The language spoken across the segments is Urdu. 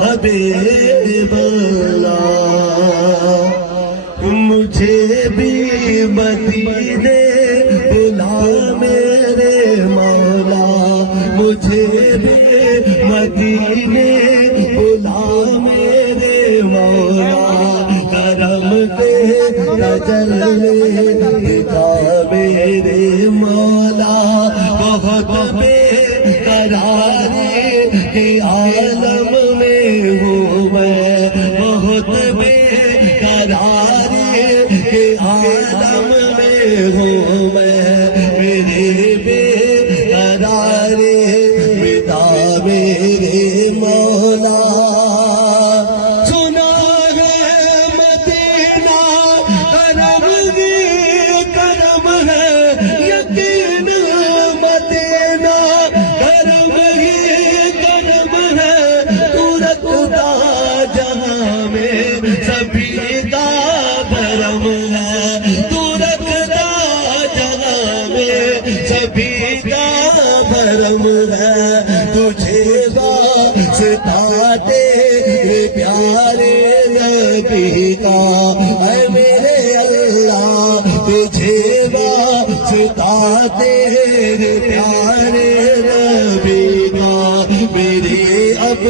حبیب اللہ مجھے بھی مدینے بلا میرے مولا مجھے بھی مدینے بلا میرے مولا کرم دے تجلی دکھا میرے مولا بہت بے قراری کے عالم میں ہوں میں بہت بے قراری کے عالم میں ہوں میں میرے بے قراری بتا میرے مولا سنا ہے مدینہ کرم ہی کرم ہے یقین مدینہ کرم ہی کرم ہے تو رکھتا جہاں میں سبھی کا بھرم ہے تو رکھتا جہاں میں سبھی کا بھرم ہے تجھے واسطہ تیرے پیارے نبی کا اے میرے اللہ تجھے واسطہ تیرے پیارے نبی کا میرے اب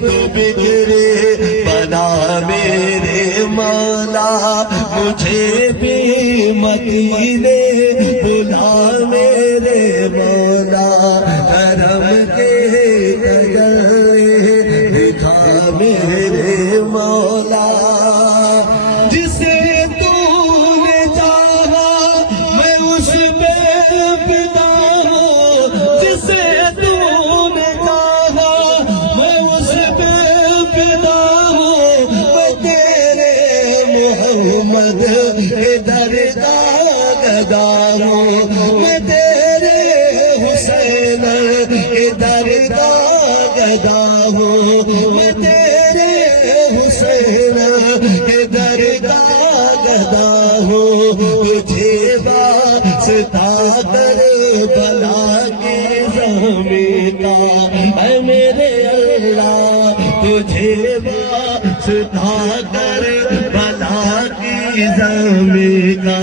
تو بگڑے بنا میرے مولا مجھے بھی مدینے بلا میرے مولا کرم کے تجلی دکھا میرے مولا جسے تو نے چاہا میں اس پہ فدا ہوں جسے تو نے چاہا میں اس پہ فدا ہوں میں تیرے محمد کے در کا گدا ہوں میں تیرے حسین کے در کا گدا ہوں میں تیرے حسین کے در کا گدا ہوں تجھے واسطہ کربلا کی زمین کا اے میرے اللہ تجھے واسطہ کربلا کی زمین کا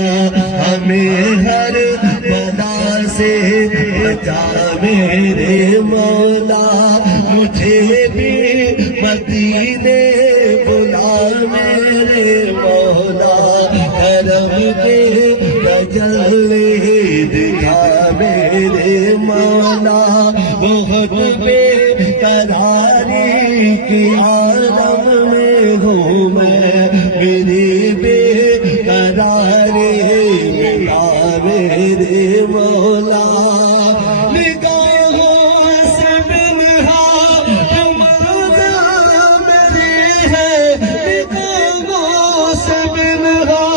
ہمیں ہر بلا سے بچا میرے مولا مجھے بھی مدینے بلا میرے مولا کرم کے تجلی دکھا میرے مولا بہت بے قراری کی عالم میں ہوں میں میری بے قراری ملا میرے مولا نگاہوں سے بنہا منظر میری ہے نگاہوں سے بنہا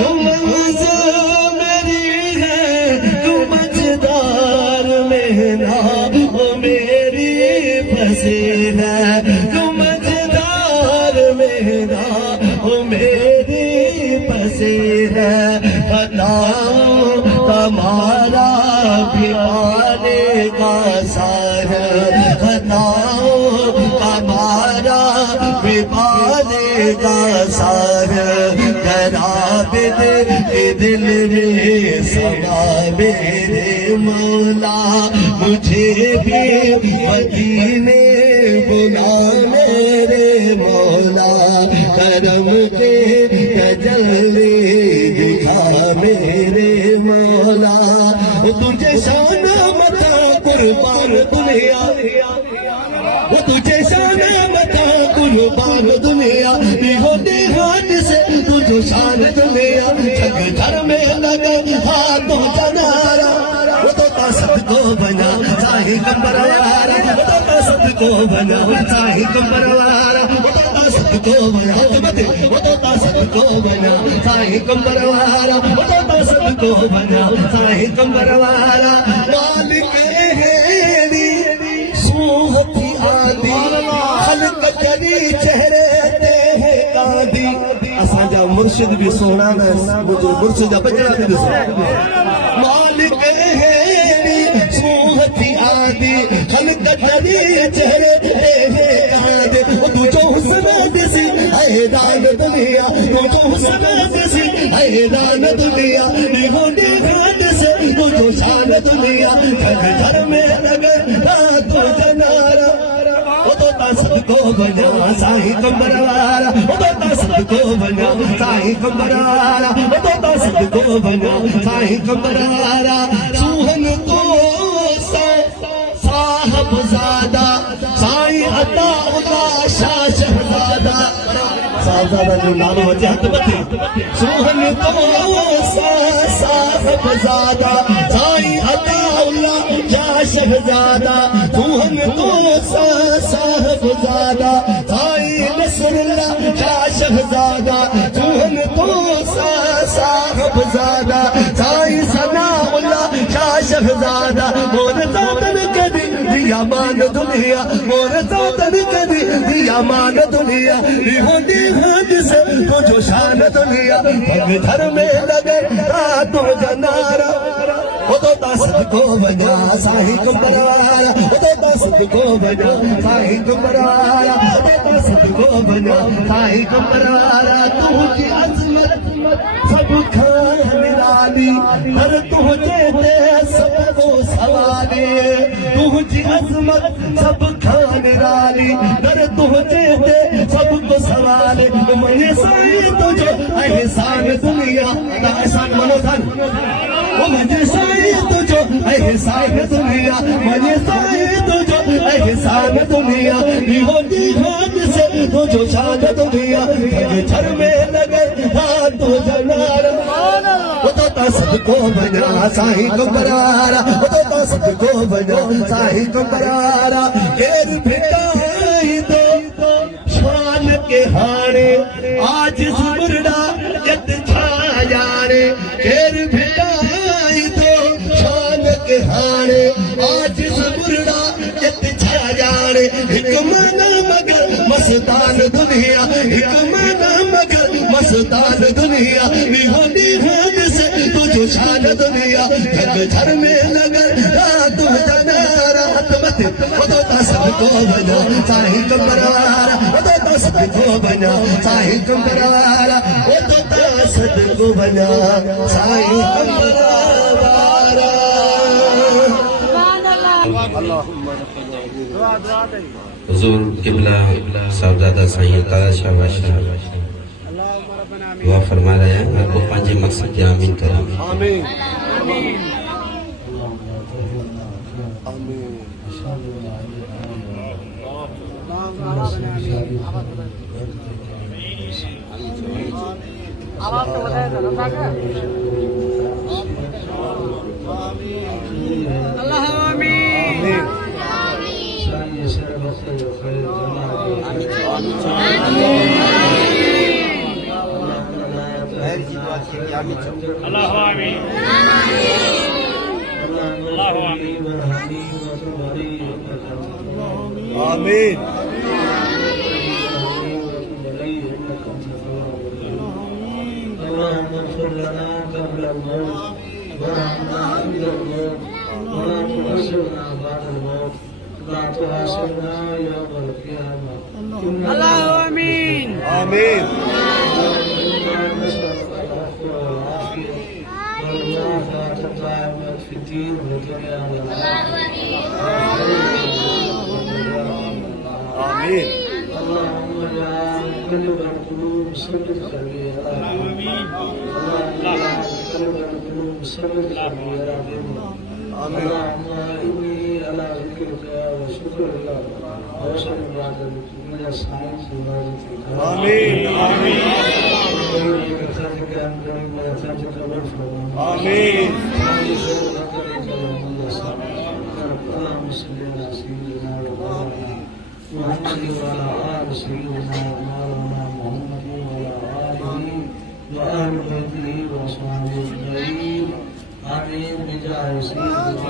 منظر میری ہے تو مجدار مہنا وہ میری پھنسی ہے تو مجدار مہنا وہ میری پھنسی ہے بتاؤ تمہارا بھی پانے کا سر بتاؤ تمہارا بھی پانے کا سر خرابت کے دل میں سنا میرے مولا مجھے بھی مدینے بلا میرے مولا کرم کے تجلی دکھا میرے مولا تجھے شان متا قربان دنیا وہ تجھے شان متا قربان دنیا ہوتے ہاتھ سے تجھے شان دنیا جگ گھر میں لگا ہاتھوں جنارا وہ تو قصد کو بنا چاہے کمبروارا وہ تو قصد کو بنا چاہے کمبروارا وہ تو قصد کو بنا وہ تو قصد کو بنا چاہے کمبروارا وہ تو قصد کو بنا چاہے کمبروارا مالک ہے سوہتی آدھی خلق جری چہرے تے ہے قادی اساں جا مرشد بھی سونا ہے مجھے مرشد جا بچڑا بھی دسا مالک ہے سوہتی آدھی خلق جری چہرے تے ہے قادی حیران دنیا تو جو سمت سے حیران دنیا ہونے گھاٹ سے تو جو شان دنیا گھر میں لگے تو جنارا تو سب کو بنا سائی کمبروارا تو سب کو بنا سائی کمبروارا تو سب کو بنا سائی کمبروارا سوہن تو صاحب زادہ سائی عطا اللہ شاہ شہزادہ صاحبزادہ جو نام وجہ تبتی سوہن تو صاحب زادہ سائی عطا اللہ شاہ شہزادہ سوہن تو صاحب زادہ سائی نصر اللہ شاہ شہزادہ سوہن تو صاحب زادہ سائی ثناء اللہ شاہ شہزادہ مور زادن کدی دیا مان دنیا مور زادن کدی دیا مان دنیا ہوندی ہاتھ سے تو جو شان دنیا پگ گھر میں لگے تو جنارا وہ تو تاسد کو بنا سائی کمبروارا وہ تو تاسد کو بنا سائی کمبروارا وہ تو تاسد کو بنا سائی کمبروارا تجھے عظمت سب کھان نرالی ہر تجھے دے سب کو سوالے تجھے عظمت سب کھان نرالی ہر تجھے دے سب کو سوالے میں سائی تجھے احسان دنیا دا احسان منو دھن وہ مجھے سائی تجھو احسان دنیا مجھے سائی تجھو احسان دنیا ہوتی ہاتھ سے تجھو شان دنیا گھر میں لگے تو جنارا وہ تو تصد کو بنا سائی کمبروارا وہ تو تصد کو بنا سائی کمبروارا گیر بھٹائی تو شان کے ہانے آج زمرڑا جت چھا جانے گیر بھٹائی تو شان کے ہانے آج زمرڑا جت چھا جانے حکمت مگر مستان دنیا حکمت مگر مستان دنیا ہوندی ہاتھ سے تو جو شان دنیا گھر میں لگر تو جنارا وہ تو تصد کو بنا سائی کمبروارا وہ تو تصد کو بنا سائی کمبروارا وہ تو تصد کو بنا سائی کمبروارا حضور قبلہ صاحبزادہ سائیں قادر شاہ بادشاہ دعا فرما رہے ہیں آپ کو پانچے مقصد کے آمین کریں آمین اللہ آمین اللہ آمین آمین اللهم اغفر لنا قبل الموت وارحمنا عند الموت ولا تحاسبنا بعد الموت لا تحاسبنا يوم القيامة اللہ آمین آمین نسألك العفو والعافية والمعافاة الدائمة في الدين والدنيا آمین اللهم يا مقلب القلوب ثبت قلبي على دينك اللهم يا مقلب القلوب ثبت قلبي على دينك اللهم إني على ذكرك وشكرك وحسن عبادتك من السعيد عبادتك آمین آمین وإليك خيرك أن تريد ويحتاجك والفضل آمین اللهم صل على سيدنا محمد وعلى آل سيدنا ومولانا محمد وعلى آله وآل بيته وأصحابه أجمعين آمين بجاه سيدنا